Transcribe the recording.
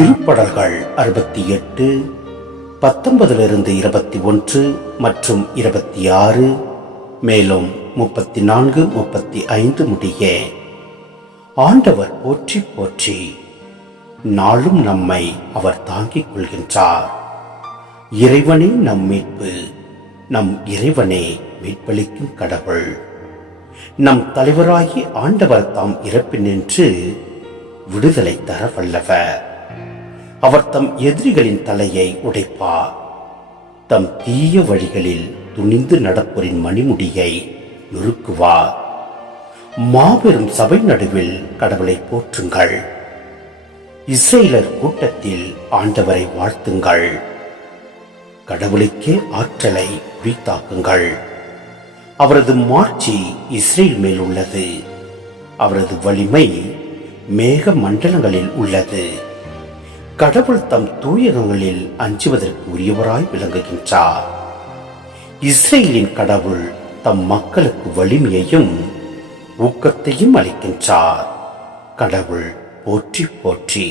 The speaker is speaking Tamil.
திருப்படல்கள் அறுபத்தி எட்டு பத்தொன்பதிலிருந்து இருபத்தி ஒன்று மற்றும் இருபத்தி ஆறு மேலும் முப்பத்தி நான்கு முப்பத்தி ஐந்து முடிய ஆண்டவர் போற்றி போற்றி நாளும் நம்மை அவர் தாங்கிக் கொள்கின்றார். இறைவனே நம் மீட்பு நம் இறைவனே மீட்பளிக்கும் கடவுள். நம் தலைவராகி ஆண்டவர் தாம் இறப்பினின்று விடுதலை தர வல்லவர். அவர் தம் எதிரிகளின் தலையை உடைப்பார். தம் தீய வழிகளில் துணிந்து நடப்போரின் மணிமுடியை நொறுக்குவார். மாபெரும் சபை நடுவில் கடவுளை போற்றுங்கள். இஸ்ரேலர் கூட்டத்தில் ஆண்டவரை வாழ்த்துங்கள். கடவுளுக்கே ஆற்றலை வீத்தாக்குங்கள் அவரது மாட்சி இஸ்ரேல் மேல் உள்ளது. அவரது வலிமை மேக மண்டலங்களில் உள்ளது. கடவுள் தம் தூயகங்களில் அஞ்சுவதற்கு உரியவராய் விளங்குகின்றார். இஸ்ரேலின் கடவுள் தம் மக்களுக்கு வலிமையையும் ஊக்கத்தையும் அளிக்கின்றார். கடவுள் போற்றி போற்றி